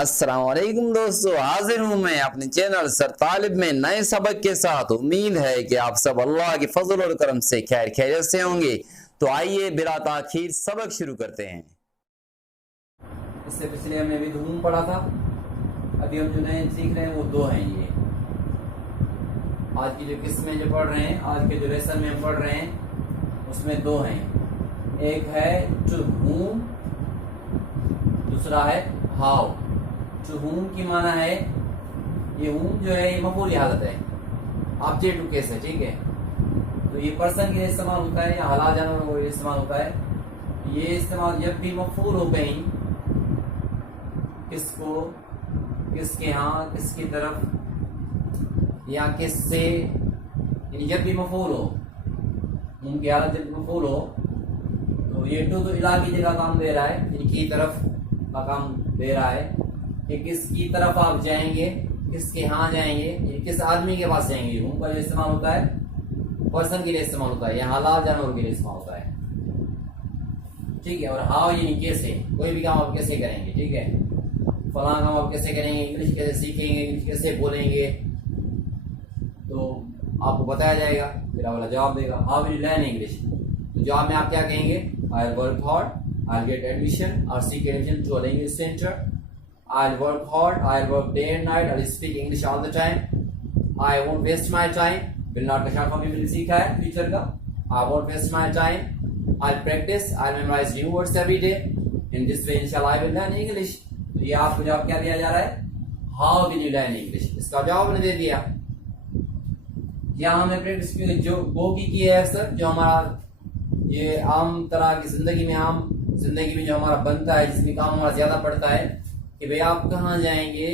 अस्सलाम वालेकुम दोस्तों, हाजिर हूँ मैं अपने चैनल सर तालिब में नए सबक के साथ। उम्मीद है कि आप सब अल्लाह के फजल और करम से खैर खैरियत से होंगे। तो आइए बिला ताखीर सबक शुरू करते हैं। इससे पिछले हमने अभी धूम पढ़ा था। अभी हम जो नए सीख रहे हैं वो दो हैं। ये आज की जो किस्में जो पढ़ रहे हैं, आज के जो लेसन में हम पढ़ रहे हैं उसमें दो हैं। एक है टू whom, दूसरा है हाउ। टू whom की माना है, ये whom जो है ये मफूली हालत है, ऑब्जेक्ट टू केस है, ठीक है। तो ये पर्सन के लिए इस्तेमाल होता है या हलाल जानवरों के लिए इस्तेमाल होता है। ये इस्तेमाल जब भी मफूल हो कहीं, किसको, किसके यहाँ, किसकी तरफ या किससे, यानी जब भी मफूल हो, whom की हालत जब भी मफूल हो तो ये टू तो इला की जगह काम दे रहा है, यानी की तरफ का काम दे रहा है कि किसकी तरफ आप जाएंगे, किसके यहाँ जाएंगे, किस आदमी के पास जाएंगे। whom का जो इस्तेमाल होता है पर्सन के लिए इस्तेमाल होता है या हालात जानवरों के लिए इस्तेमाल होता है, ठीक है। और हाउ यानी कैसे, कोई भी काम आप कैसे करेंगे, ठीक है। फलां काम आप कैसे करेंगे, इंग्लिश कैसे सीखेंगे, इंग्लिश कैसे बोलेंगे, तो आपको बताया जाएगा, फिर आप वाला जवाब देगा how will you learn English. तो जवाब में आप क्या कहेंगे, I will work hard, I will get admission और seek admission to a language centre, I will work hard, I will work day and night, I will speak English all the time, I won't waste my time, will not का short form भी सीखा है future का, I won't waste my time, I will practice, I will memorise new words every day, in this way इंशाल्लाह I will learn English. तो ये आपको जवाब क्या दिया जा रहा है, how will you learn English, इसका जवाब हमने दे दिया। यहाँ हमने प्रैक्टिस जो गो की है अक्सर, जो हमारा ये आम तरह की जिंदगी में, आम जिंदगी में जो हमारा बनता है, जिसमें काम हमारा ज्यादा पड़ता है कि भाई आप कहाँ जाएंगे,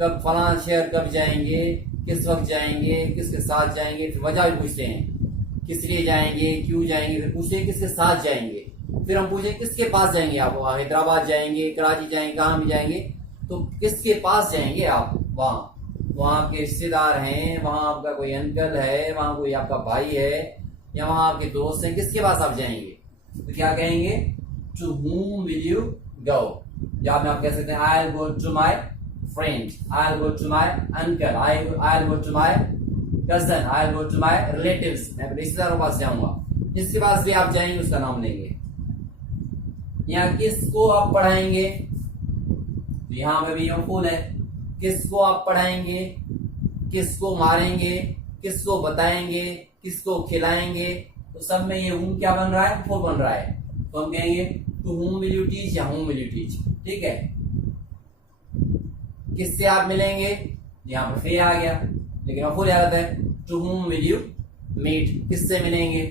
कब फलां शहर कब जाएंगे, किस वक्त जाएंगे, किसके साथ जाएंगे, फिर वजह भी पूछते हैं किस लिए जाएंगे, क्यों जाएंगे, फिर पूछते हैं किसके साथ जाएंगे, फिर हम पूछे किसके पास जाएंगे, आप वहाँ हैदराबाद जाएंगे, कराची जाएंगे, कहाँ भी जाएंगे, तो किसके पास जाएंगे आप, वहाँ आपके रिश्तेदार हैं, वहाँ आपका कोई अंकल है, वहाँ कोई आपका भाई है या वहाँ आपके दोस्त हैं, किसके पास आप जाएंगे। तो क्या कहेंगे, to whom will you go। जवाब में आप कह सकते हैं I will go to my friend, I will go to my uncle, I will go to my cousin, I will go to my relatives, मैं रिश्तेदारों के पास जाऊंगा। जिसके पास भी आप जाएंगे उसका नाम लेंगे। यहाँ किसको आप पढ़ाएंगे, तो यहाँ पे भी मफूल है, किसको आप पढ़ाएंगे, किसको मारेंगे, किसको बताएंगे, किसको खिलाएंगे, तो सब में ये whom क्या बन रहा है, मफूल बन रहा है। तो हम कहेंगे to whom will you teach या whom will you teach, ठीक है। किससे आप मिलेंगे, यहाँ पर फिर आ गया, लेकिन मफूल याद है, to whom will you meet, किससे मिलेंगे।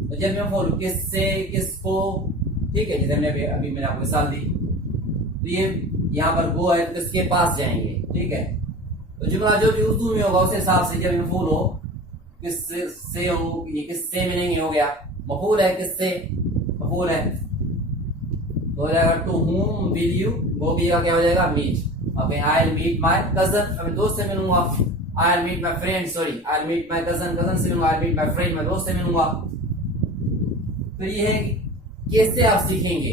तो जब मैं मफूल किससे, किसको, ठीक है, जैसे हमने अभी मैंने आपको मिसाल दी, तो ये यहाँ पर गो है, किसके पास जाएंगे, ठीक है। तो जुमला जो भी उर्दू में होगा उस हिसाब से जब मफूल हो, किससे हो, ये किससे मिलेंगे हो गया, मफूल है, किससे मफूल है, तो हो जाएगा टू whom will you, वो भी क्या हो जाएगा, मीट। अब I will meet my cousin, अपने दोस्त से मिलूंगा, I will meet my friend, sorry I will meet my cousin, cousin से मिलूंगा, I will meet my friend, मैं दोस्त से मिलूंगा। तो ये है कैसे आप सीखेंगे,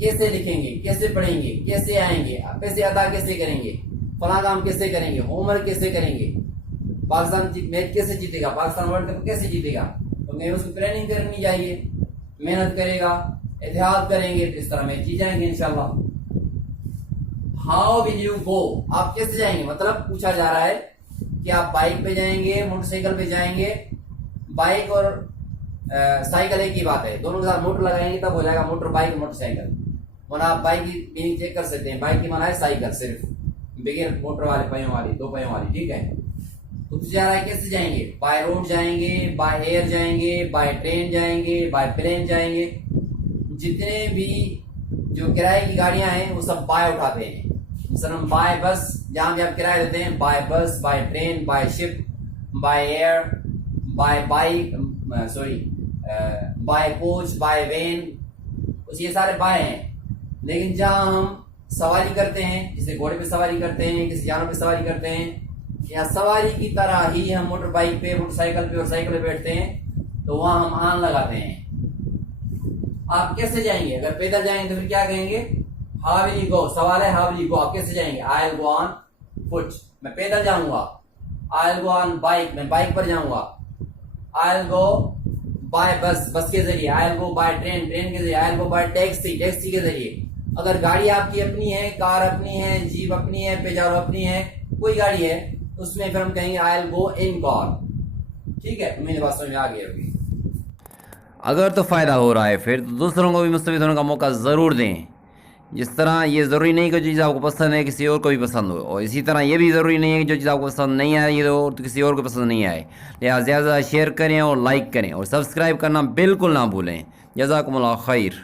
कैसे लिखेंगे, कैसे पढ़ेंगे, कैसे आएंगे, कैसे अदा कैसे करेंगे, फला काम कैसे करेंगे, होमवर्क कैसे करेंगे, पाकिस्तान मैच कैसे जीतेगा, पाकिस्तान वर्ल्ड कप कैसे जीतेगा, तो मैं उसकी प्लानिंग करनी चाहिए, मेहनत करेगा, एहतियात करेंगे, तो इस तरह मैच जीत जाएंगे इंशाल्लाह। हाउ विल यू गो, आप कैसे जाएंगे, मतलब पूछा जा रहा है कि आप बाइक पे जाएंगे, मोटरसाइकिल पे जाएंगे। बाइक और साइकिल एक ही बात है, दोनों के साथ मोटर लगाएंगे तब हो जाएगा मोटर बाइक, मोटरसाइकिल। वरना आप बाइक की मीनिंग चेक कर सकते हैं, बाइक की माना है साइकिल, सिर्फ बगैर मोटर वाले पहियों वाली, दो पहियों वाली, ठीक है। तो पूछा जा रहा है कैसे जाएंगे, बाय रोड जाएंगे, बाय एयर जाएंगे, बाय ट्रेन जाएंगे, बाय प्लेन जाएंगे। जितने भी जो किराए की गाड़ियां हैं वो सब बाय उठाते हैं, मसलन बाय बस, जहां भी आप किराया देते हैं, by bus, by train, by ship, by air, by bike, sorry by coach, by van, ये सारे बाय हैं। लेकिन जहां हम सवारी करते हैं, जैसे घोड़े पे सवारी करते हैं, किसी जानवर पे सवारी करते हैं, या सवारी की तरह ही हम मोटर बाइक पे, मोटरसाइकिल पे और साइकिल पे बैठते हैं, तो वहां हम आन लगाते हैं। आप कैसे जाएंगे, अगर पैदल जाएंगे तो फिर क्या कहेंगे, हाउ विल यू गो, सवाल है हाउ विल यू गो, आप कैसे जाएंगे? आई विल गो ऑन फुट, मैं पैदल जाऊंगा। आई विल गो ऑन बाइक, मैं बाइक पर जाऊंगा। आई विल गो बाय बस, बस के जरिए। आई will go by train, train के जरिए। आई will go bye taxi, taxi के जरिए। अगर गाड़ी आपकी अपनी है, कार अपनी है, जीप अपनी है, पेजारो अपनी है, कोई गाड़ी है, उसमें फिर हम कहेंगे I will go in car. ठीक है, मेरी बात समझ में आ गई होगी। अगर तो फ़ायदा हो रहा है फिर तो दूसरों को भी मुस्तफ़ीद होने का मौका ज़रूर दें। जिस तरह ये ज़रूरी नहीं कि जो चीज़ आपको पसंद है किसी और को भी पसंद हो, और इसी तरह ये भी ज़रूरी नहीं है कि जो चीज़ आपको पसंद नहीं आए ये तो किसी और को पसंद नहीं आए। लिहाजा ज़्यादा शेयर करें और लाइक करें और सब्सक्राइब करना बिल्कुल ना भूलें। जज़ाकुमुल्लाह खैर।